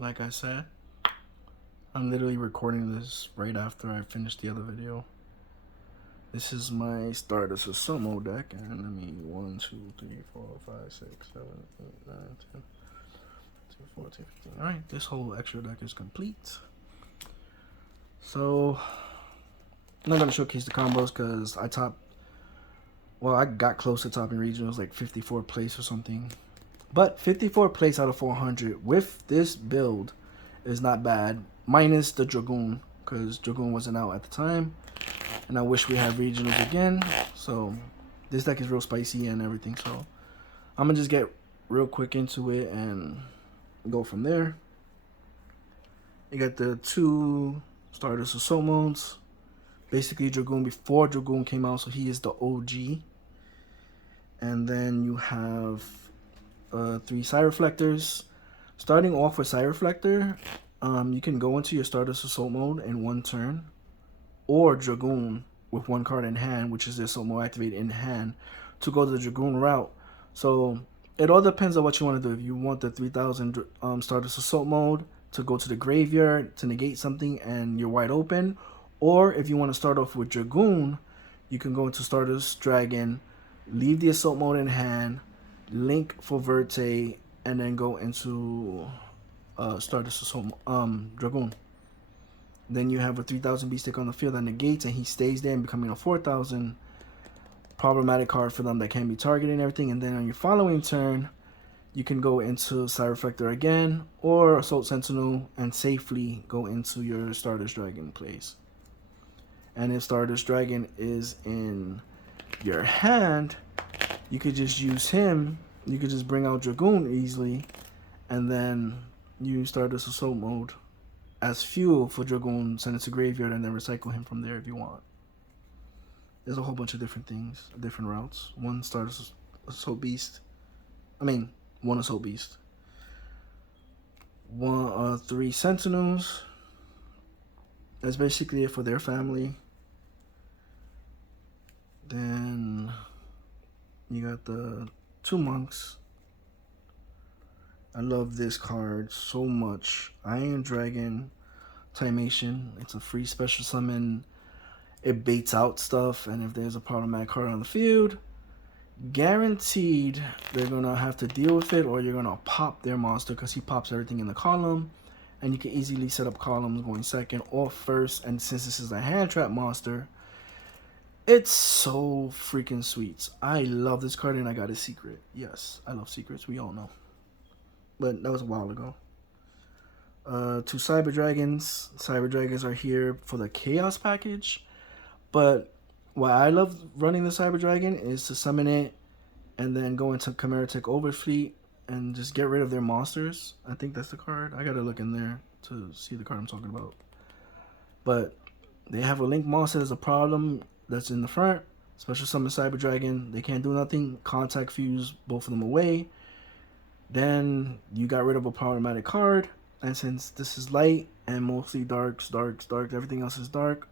like I said. I'm literally recording this right after I finished the other video. This is my Stardust Sumo deck, and I mean 1, 2, 3, 4, 5, 6, 7, 8, 9, 10, 14, 15. Alright, this whole extra deck is complete. So, I'm not going to showcase the combos because I got close to topping regionals, like 54 place or something. But 54 place out of 400 with this build is not bad, minus the Dragoon, because Dragoon wasn't out at the time. And I wish we had regionals again. So this deck is real spicy and everything. So I'm going to just get real quick into it and go from there. You got the 2 Stardust Assault modes. Basically Dragoon before Dragoon came out, so he is the OG. And then you have 3 Side Reflectors. Starting off with Side Reflector, you can go into your Stardust Assault mode in 1 turn, or Dragoon with 1 card in hand, which is the Assault mode activated in hand, to go the Dragoon route. So it all depends on what you want to do. If you want the 3000 Stardust Assault mode to go to the graveyard to negate something and you're wide open, or if you want to start off with Dragoon, you can go into Stardust Dragon, leave the Assault mode in hand, link for Verte, and then go into Stardust Assault Dragoon. Then you have a 3000 beast stick on the field that negates, and he stays there, becoming a 4000 problematic card for them that can be targeted and everything. And then on your following turn, you can go into Side Reflector again, or Assault Sentinel, and safely go into your Stardust Dragon plays. And if Stardust Dragon is in your hand, you could just use him. You could just bring out Dragoon easily, and then you Stardust Assault mode as fuel for Dragoon, send it to graveyard, and then recycle him from there if you want. There's a whole bunch of different things, different routes. 1 Stardust Assault Beast. 1 Assault Beast. 3 Sentinels. That's basically it for their family. Then you got the 2 Monks. I love this card so much. Iron Dragon Timation. It's a free special summon. It baits out stuff, and if there's a problematic card on the field, guaranteed they're gonna have to deal with it, or you're gonna pop their monster because he pops everything in the column, and you can easily set up columns going second or first. And since this is a hand trap monster, it's so freaking sweet. I love this card, and I got a secret. Yes, I love secrets. We all know. But that was a while ago. 2 Cyber Dragons. Cyber Dragons are here for the Chaos package. But why I love running the Cyber Dragon is to summon it and then go into Chimera Tech Overfleet and just get rid of their monsters. I think that's the card. I gotta look in there to see the card I'm talking about. But they have a Link monster that's a problem that's in the front. Special summon Cyber Dragon. They can't do nothing. Contact Fuse both of them away. Then you got rid of a problematic card. And since this is light and mostly darks, everything else is dark.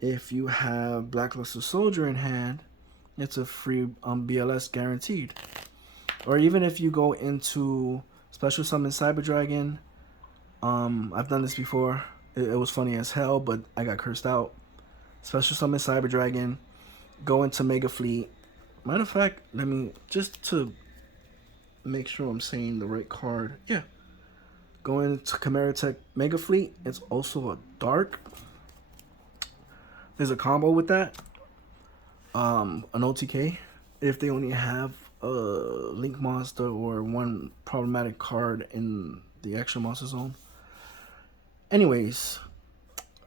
If you have Blackluster Soldier in hand, it's a free BLS guaranteed. Or even if you go into Special Summon Cyber Dragon, I've done this before. It was funny as hell, but I got cursed out. Special Summon Cyber Dragon, go into Mega Fleet. Matter of fact, let me, just to make sure I'm saying the right card. Yeah. Go into Chimera Tech Mega Fleet. It's also a dark. There's a combo with that. An OTK. If they only have a Link monster or 1 problematic card in the extra monster zone. Anyways,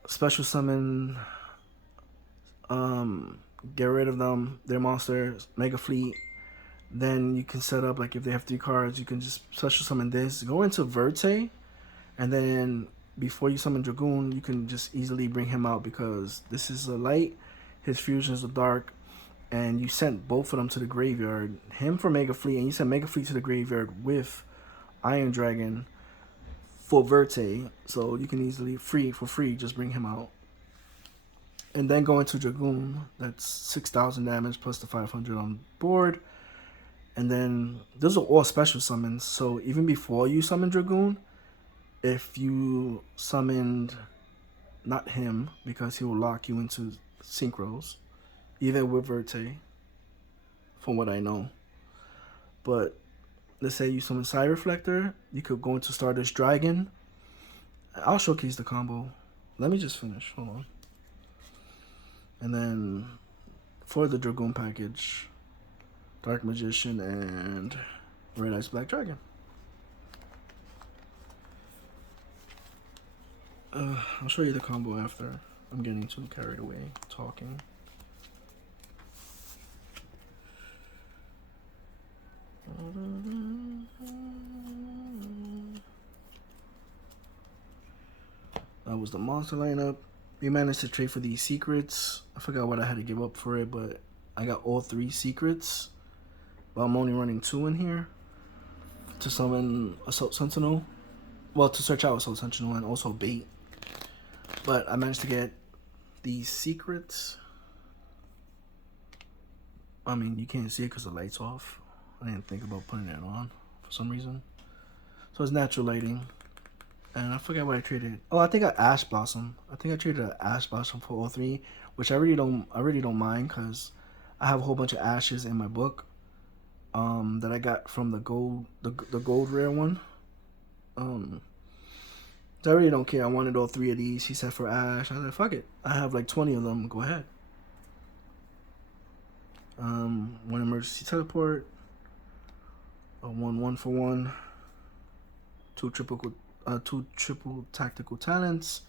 special summon. Get rid of them. Their monsters. Mega Fleet. Then you can set up, like, if they have 3 cards, you can just special summon this. Go into Verte, and then before you summon Dragoon, you can just easily bring him out because this is a light, his fusion is a dark, and you sent both of them to the graveyard. Him for Mega Fleet, and you sent Mega Fleet to the graveyard with Iron Dragon for Verte, so you can easily, for free, just bring him out. And then go into Dragoon, that's 6,000 damage plus the 500 on board. And then those are all special summons. So even before you summon Dragoon, if you summoned not him, because he will lock you into synchros, either with Verte, from what I know. But let's say you summon Side Reflector, you could go into Stardust Dragon. I'll showcase the combo. Let me just finish. Hold on. And then for the Dragoon package, Dark Magician and Red Ice Black Dragon. I'll show you the combo after. I'm getting too carried away talking. That was the monster lineup. We managed to trade for these secrets. I forgot what I had to give up for it, but I got all 3 secrets. But I'm only running 2 in here to summon Assault Sentinel. Well, to search out Assault Sentinel and also bait. But I managed to get these secrets. I mean, you can't see it because the light's off. I didn't think about putting it on for some reason. So it's natural lighting. And I forgot what I traded. Oh, I think I Ash Blossom. I think I traded an Ash Blossom for all 3, which I really don't mind because I have a whole bunch of ashes in my book. That I got from the gold rare one. So I really don't care. I wanted all 3 of these. He said for Ash. I said, fuck it. I have like 20 of them. Go ahead. One emergency teleport. A 1 for 1. 2 triple tactical talents.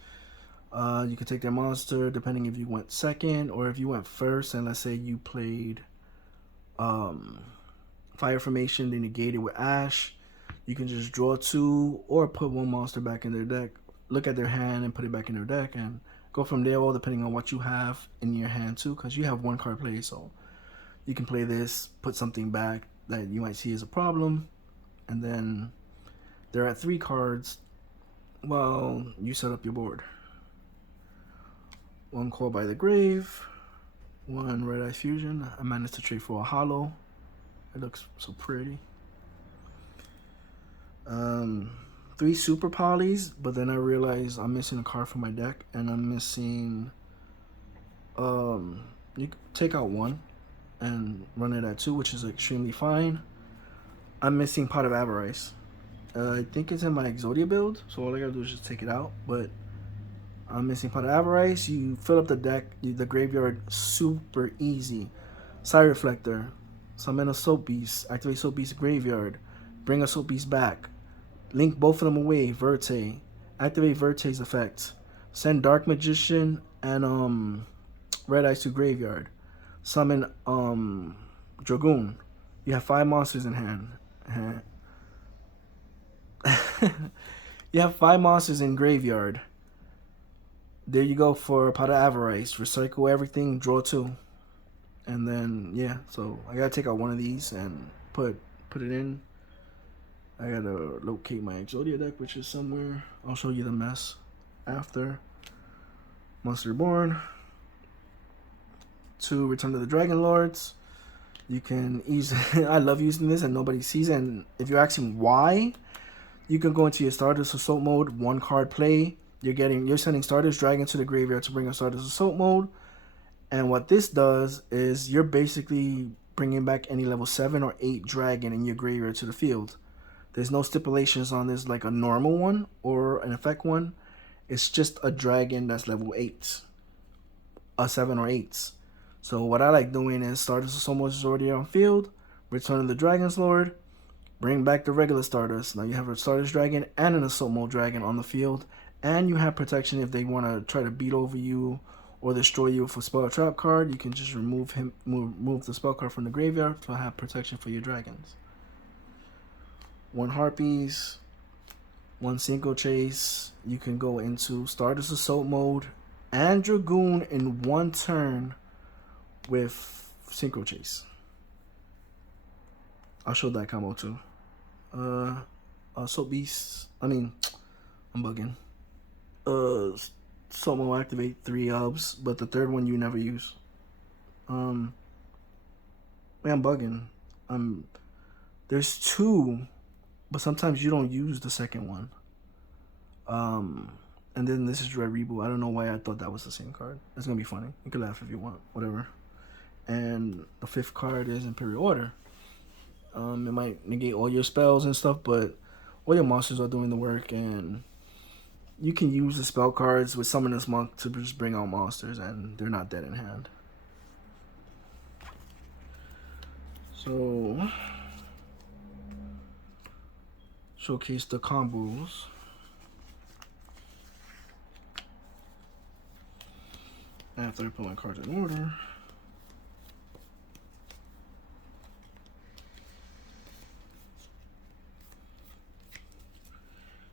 You can take their monster depending if you went second or if you went first. And let's say you played Fire Formation, they negate it with Ash. You can just draw 2 or put 1 monster back in their deck. Look at their hand and put it back in their deck and go from there, all depending on what you have in your hand too, because you have 1 card play, so you can play this, put something back that you might see as a problem, and then they're at 3 cards while you set up your board. 1 Call by the Grave, 1 Red Eye Fusion. I managed to trade for a Hollow. It looks so pretty. 3 Super Polys, but then I realized I'm missing a card from my deck, and I'm missing. You can take out 1 and run it at 2, which is extremely fine. I'm missing Pot of Avarice. I think it's in my Exodia build, so all I gotta do is just take it out. But I'm missing Pot of Avarice. You fill up the deck, the graveyard, super easy. Side Reflector, summon a Soap Beast, activate Soap Beast graveyard, bring a Soap Beast back, link both of them away, Verte, activate Verte's effect, send Dark Magician and Red Eyes to graveyard, summon Dragoon. You have 5 monsters in hand. You have 5 monsters in graveyard. There you go for Pot of Avarice. Recycle everything, draw 2. And then, yeah, so I gotta take out 1 of these and put it in. I gotta locate my Exodia deck, which is somewhere. I'll show you the mess after. Monster Reborn. 2 Return to the Dragon Lords. You can easily, I love using this and nobody sees it. And if you're asking why, you can go into your Stardust Assault mode, 1 card play. You're sending Stardust Dragon to the graveyard to bring a Stardust Assault mode. And what this does is you're basically bringing back any level 7 or 8 dragon in your graveyard to the field. There's no stipulations on this like a normal one or an effect one. It's just a dragon that's level 8. A 7 or 8s. So what I like doing is Stardust Assault mode is already on field. Return the Dragon's Lord. Bring back the regular Stardust. Now you have a Stardust Dragon and an Assault mode Dragon on the field. And you have protection if they want to try to beat over you or destroy you with a spell or trap card. You can just remove the spell card from the graveyard to have protection for your dragons. 1 Harpies, 1 Synchro Chase. You can go into Stardust Assault mode and Dragoon in 1 turn with Synchro Chase. I'll show that combo too. Soap Beast. I'm bugging. Somo activate 3 hubs, but the 3rd one you never use. I'm bugging. There's 2, but sometimes you don't use the 2nd one. And then this is Dread Reboot. I don't know why I thought that was the same card. It's gonna be funny. You can laugh if you want, whatever. And the 5th card is Imperial Order. It might negate all your spells and stuff, but all your monsters are doing the work, and you can use the spell cards with Summoner's Monk to just bring out monsters, and they're not dead in hand. So, showcase the combos. After I put my cards in order.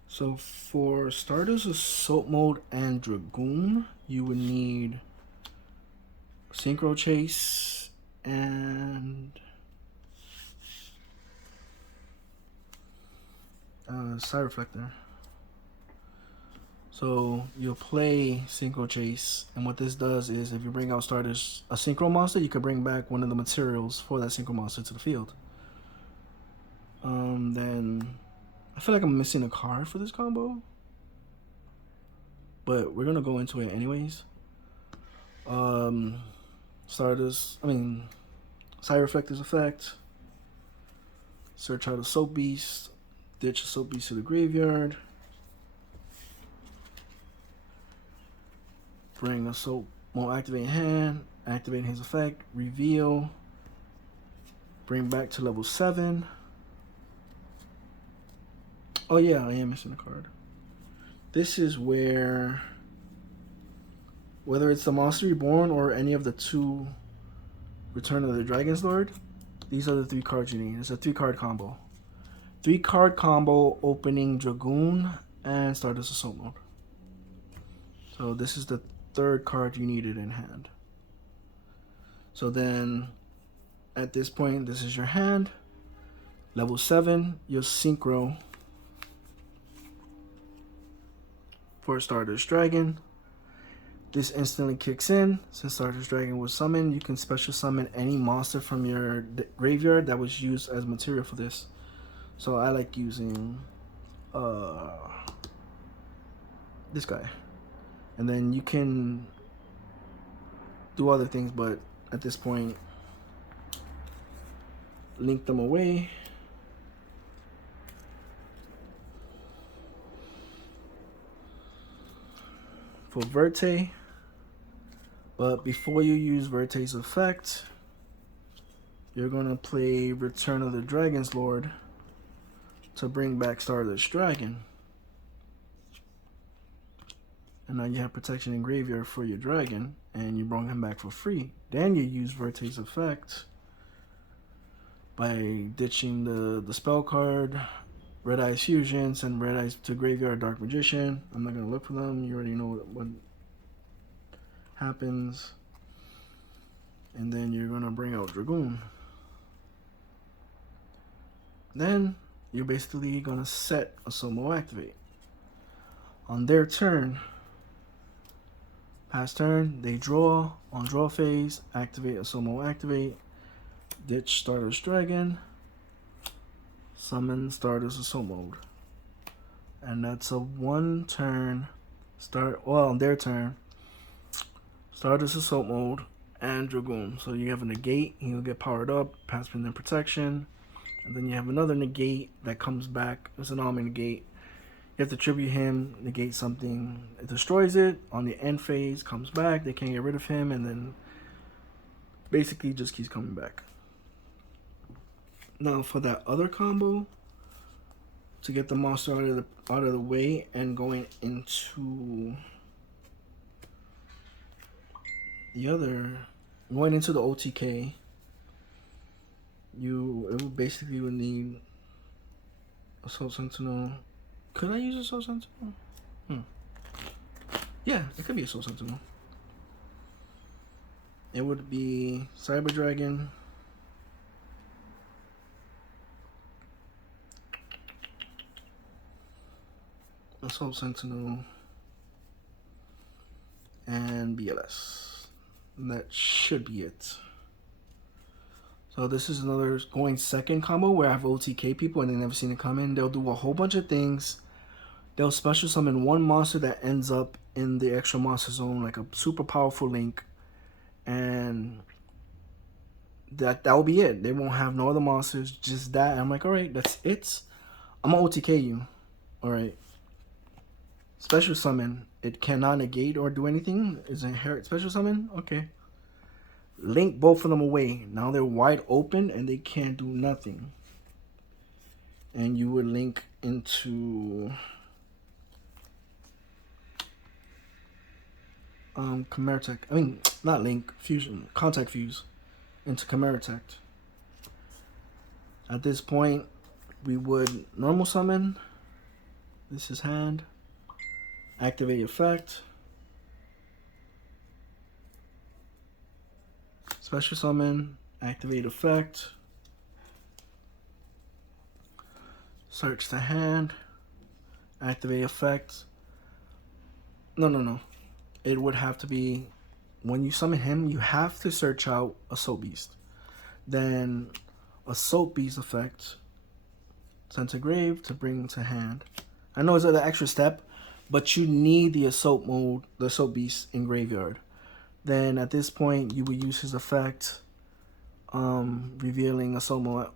So for Stardust, Assault Mode, and Dragoon, you would need Synchro Chase and Side Reflector. So you'll play Synchro Chase, and what this does is if you bring out Stardust, a Synchro monster, you can bring back one of the materials for that Synchro monster to the field. Then I feel like I'm missing a card for this combo, but we're gonna go into it anyways. Stardust, Side Reflector's effect. Search out a Soap Beast, ditch a Soap Beast to the graveyard. Bring a Soap Mode activate hand, activate his effect, reveal. Bring back to level 7. Oh yeah, I am missing a card. This is where, whether it's the Monster Reborn or any of the 2 Return of the Dragon's Lord, these are the 3 cards you need. It's a 3-card combo. 3-card combo opening Dragoon and Stardust Assault Mode. So this is the 3rd card you needed in hand. So then at this point, this is your hand. Level 7, your Synchro for Stardust Dragon. This instantly kicks in. Since Stardust Dragon was summoned, you can special summon any monster from your graveyard that was used as material for this. So I like using this guy. And then you can do other things, but at this point, link them away. For Verte, but before you use Verte's effect, you're gonna play Return of the Dragon's Lord to bring back Stardust Dragon. And now you have protection in graveyard for your dragon, and you bring him back for free. Then you use Verte's effect by ditching the spell card, Red Eyes Fusion, send Red Eyes to graveyard, Dark Magician. I'm not gonna look for them. You already know what happens. And then you're gonna bring out Dragoon. Then you're basically gonna set a Sumo activate. On their turn, past turn, they draw. On draw phase, activate a Sumo activate. Ditch Stardust Dragon. Summon Stardust Assault Mode. And that's a 1 turn on their turn, Stardust Assault Mode and Dragoon. So you have a negate, he'll get powered up, pass and protection. And then you have another negate that comes back. It's an army negate. You have to tribute him, negate something, it destroys it. On the end phase, comes back, they can't get rid of him, and then basically just keeps coming back. Now for that other combo, to get the monster out of the way and going into the OTK, it would need Assault Sentinel. Could I use Assault Sentinel? Yeah, it could be Assault Sentinel. It would be Cyber Dragon, Assault Sentinel, and BLS. And that should be it. So this is another going second combo where I have OTK people and they never seen it coming. They'll do a whole bunch of things. they'll special summon one monster that ends up in the extra monster zone, like a super powerful link, and that will be it. They won't have no other monsters, just that. And I'm like, all right, that's it. I'm gonna OTK you. All right. Special summon. It cannot negate or do anything. Is inherit special summon. Okay. Link both of them away. Now they're wide open and they can't do nothing. And you would link into Chimeratech. I mean, not link, fusion, contact fuse into Chimeratech. At this point, we would normal summon. This is hand. Activate effect. Special summon. Activate effect. Search the hand. Activate effect. No. It would have to be, when you summon him, you have to search out Assault Beast. Then Assault Beast effect. Send to grave to bring to hand. I know it's an extra step, but you need the assault mode, the Assault Beast in graveyard. Then at this point, you would use his effect, revealing Assault mode,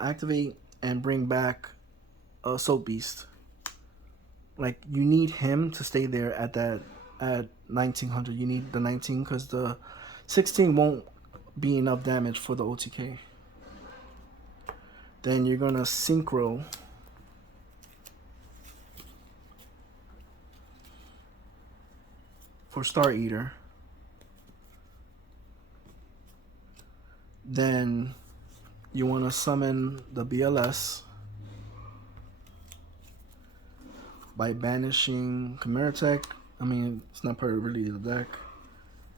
activate, and bring back Assault Beast. Like, you need him to stay there at 1900. You need the 19 because the 16 won't be enough damage for the OTK. Then you're gonna synchro for Star Eater. Then you want to summon the BLS by banishing Chimeratech. I mean, it's not part of really the deck.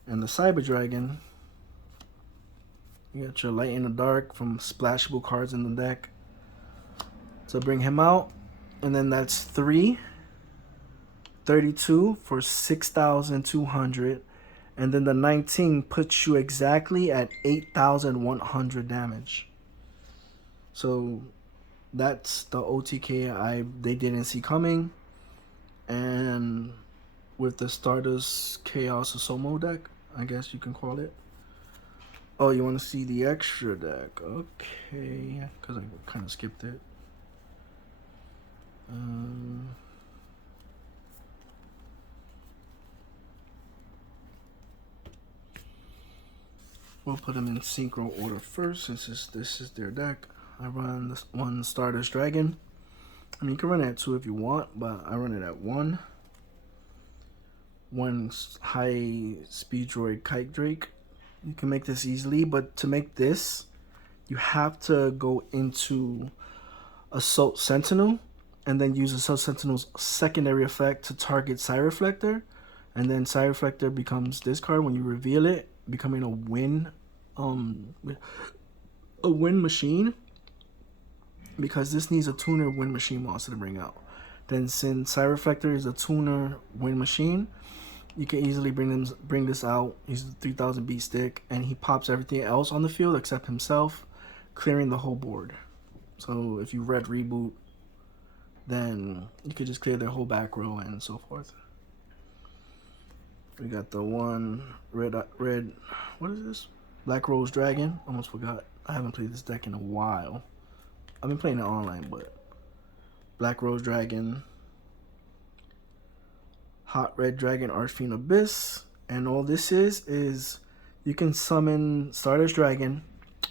And the Cyber Dragon. You got your Light in the Dark from splashable cards in the deck to bring him out. And then that's 32 for 6,200. And then the 19 puts you exactly at 8,100 damage. So that's the OTK they didn't see coming. And with the Stardust Chaos Somo deck, I guess you can call it. Oh, you want to see the extra deck? Okay, because I kind of skipped it. We'll put them in synchro order first, since this is their deck. I run this one Stardust Dragon. I mean, you can run it at 2 if you want, but I run it at 1. One high speed droid Kite Drake. You can make this easily, but to make this, you have to go into Assault Sentinel and then use Assault Sentinel's secondary effect to target Side Reflector, and then Side Reflector becomes this card when you reveal it, becoming a win machine, because this needs a tuner win machine monster to bring out. Then since Side Reflector is a tuner win machine, you can easily bring this out. He's a 3000 beat stick, and he pops everything else on the field except himself, clearing the whole board. So if you red reboot, then you could just clear their whole back row and so forth. We got the one red. What is this? Black Rose Dragon. Almost forgot. I haven't played this deck in a while. I've been playing it online, but Black Rose Dragon. Hot Red Dragon Archfiend Abyss. And all this is you can summon Stardust Dragon,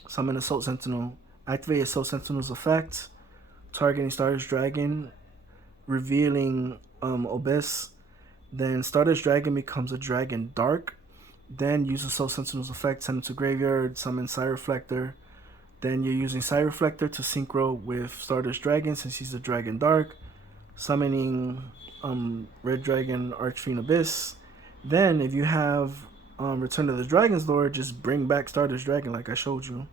summon Assault Sentinel, activate Assault Sentinel's effect, targeting Stardust Dragon, revealing Abyss. Then Stardust Dragon becomes a Dragon Dark. Then use Assault Sentinel's effect, send it to graveyard, summon Side Reflector. Then you're using Side Reflector to synchro with Stardust Dragon since he's a Dragon Dark, summoning Red Dragon Archfiend Abyss. Then if you have Return of the Dragon's Lord, just bring back Stardust Dragon like I showed you,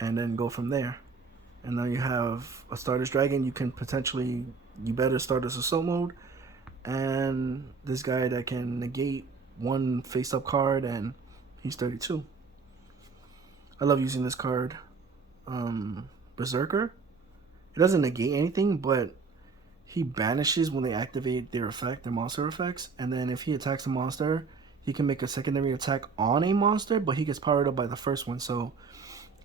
and then go from there. And now you have a Stardust Dragon. You can potentially, you better Stardust Assault mode, and this guy that can negate one face-up card, and he's 32. I love using this card. Berserker. It doesn't negate anything, but he banishes when they activate their effect, their monster effects, and then if he attacks a monster, he can make a secondary attack on a monster, but he gets powered up by the first one. So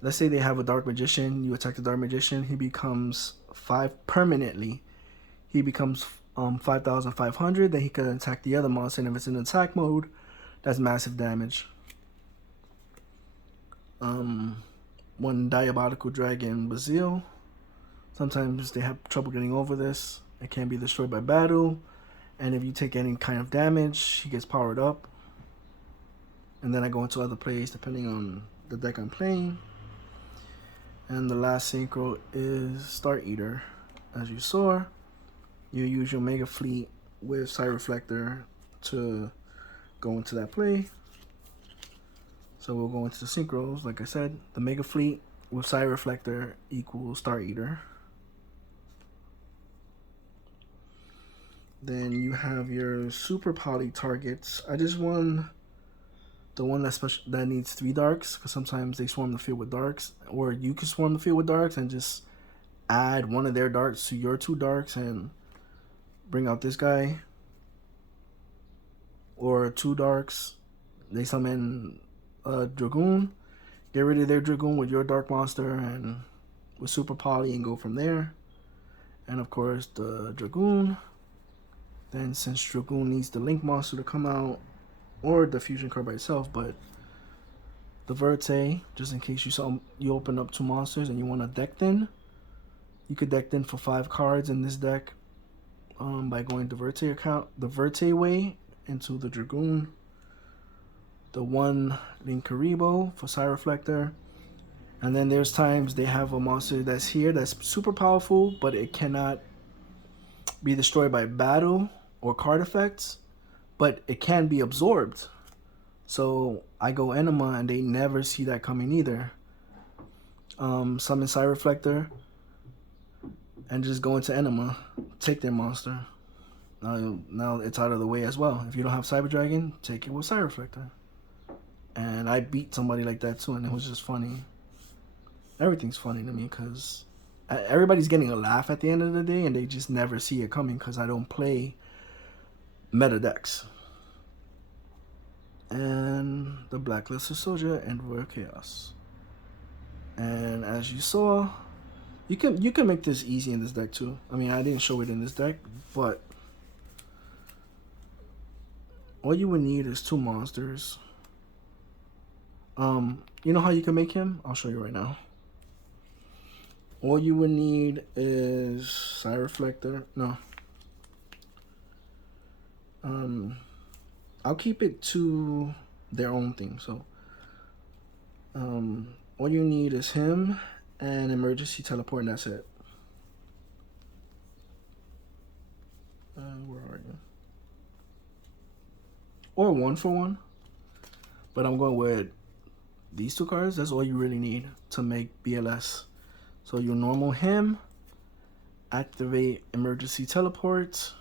let's say they have a Dark Magician, you attack the Dark Magician, he becomes 5 permanently. He becomes 5,500, then he can attack the other monster, and if it's in attack mode, that's massive damage. One Diabolical Dragon Bazil. Sometimes they have trouble getting over this. It can be destroyed by battle, and if you take any kind of damage, he gets powered up. And then I go into other plays depending on the deck I'm playing. And the last synchro is Star Eater. As you saw, you use your Mega Fleet with Side Reflector to go into that play. So we'll go into the synchros. Like I said, the Mega Fleet with Side Reflector equals Star Eater. Then you have your Super Poly targets. I just won the one that needs 3 darks, because sometimes they swarm the field with darks, or you can swarm the field with darks and just add one of their darks to your 2 darks and bring out this guy, or 2 darks. They summon a Dragoon, get rid of their Dragoon with your dark monster and with Super Poly and go from there. And of course the Dragoon. Then since Dragoon needs the Link monster to come out, or the fusion card by itself, but the Verte, just in case you open up 2 monsters and you want to deck thin, you could deck thin for 5 cards in this deck by going the Verte way into the Dragoon. The one Linkaribo for Side Reflector. And then there's times they have a monster that's here that's super powerful, but it cannot be destroyed by battle or card effects, but it can be absorbed. So I go Enema and they never see that coming either. Summon Side Reflector and just go into Enema, take their monster. Now it's out of the way as well. If you don't have Cyber Dragon, take it with Side Reflector. And I beat somebody like that too, and it was just funny. Everything's funny to me because everybody's getting a laugh at the end of the day, and they just never see it coming because I don't play meta decks. And the Blacklisted Soldier and Royal Chaos. And as you saw, you can make this easy in this deck too. I mean, I didn't show it in this deck, but all you would need is 2 monsters. You know how you can make him? I'll show you right now. All you would need is Side Reflector. No. I'll keep it to their own thing. So, all you need is him and Emergency Teleport, and that's it. Where are you? Or 1 for 1. But I'm going with these 2 cards. That's all you really need to make BLS. So you normal him, activate Emergency Teleport,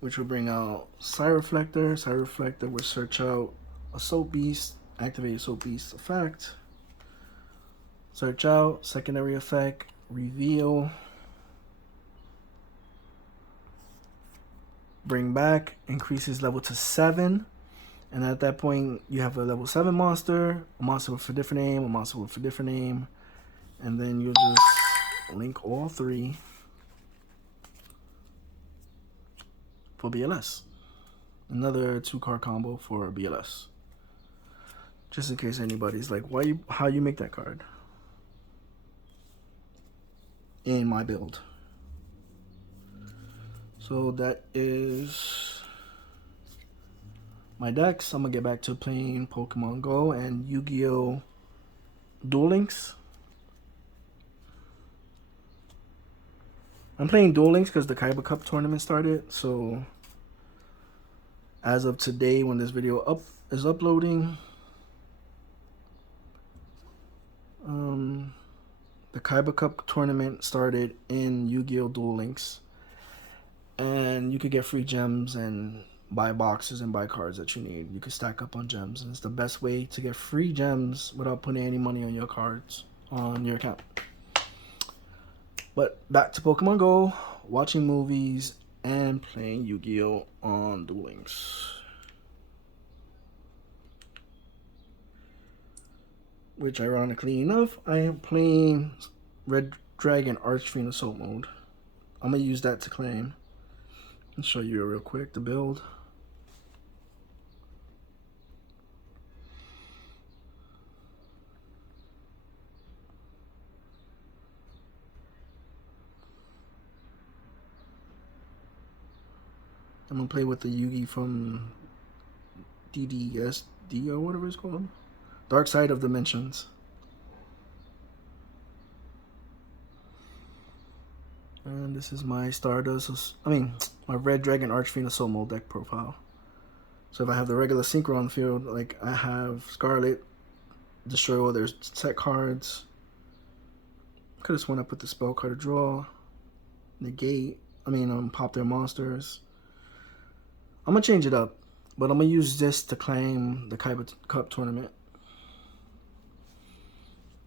which will bring out Side Reflector. Side Reflector will search out a Soap Beast, activate Soap Beast effect. Search out, secondary effect, reveal. Bring back, increases level to 7. And at that point, you have a level 7 monster, a monster with a different name, a monster with a different name. And then you'll just link all 3 for BLS. Another 2-card combo for BLS. Just in case anybody's like, how you make that card? In my build. So that is my decks. I'm gonna get back to playing Pokemon Go and Yu-Gi-Oh! Duel Links. I'm playing Duel Links because the Kaiba Cup tournament started. So as of today, when this video is uploading, the Kaiba Cup tournament started in Yu-Gi-Oh! Duel Links. And you could get free gems and buy boxes and buy cards that you need. You can stack up on gems, and it's the best way to get free gems without putting any money on your cards, on your account. But back to Pokemon Go, watching movies, and playing Yu-Gi-Oh on Duel Links. Which, ironically enough, I am playing Red Dragon Archfiend Assault mode. I'm gonna use that to claim. I'll show you real quick the build. I'm gonna play with the Yugi from DDSD or whatever it's called. Dark Side of Dimensions. And this is my Stardust, my Red Dragon Archfiend Assault mode deck profile. So if I have the regular Synchro on the field, like I have Scarlet, destroy all their set cards. Could have sworn I put the spell card to draw, negate, pop their monsters. I'm gonna change it up, but I'm gonna use this to claim the Cup tournament.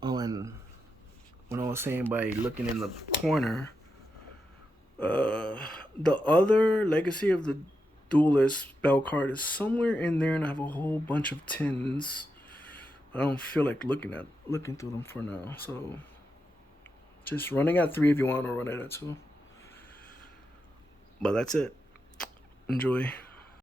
Oh, and when I was saying by looking in the corner, the other Legacy of the Duelist spell card is somewhere in there, and I have a whole bunch of tins. I don't feel like looking through them for now, so just running at 3 if you want to run it at 2. But that's it. Enjoy.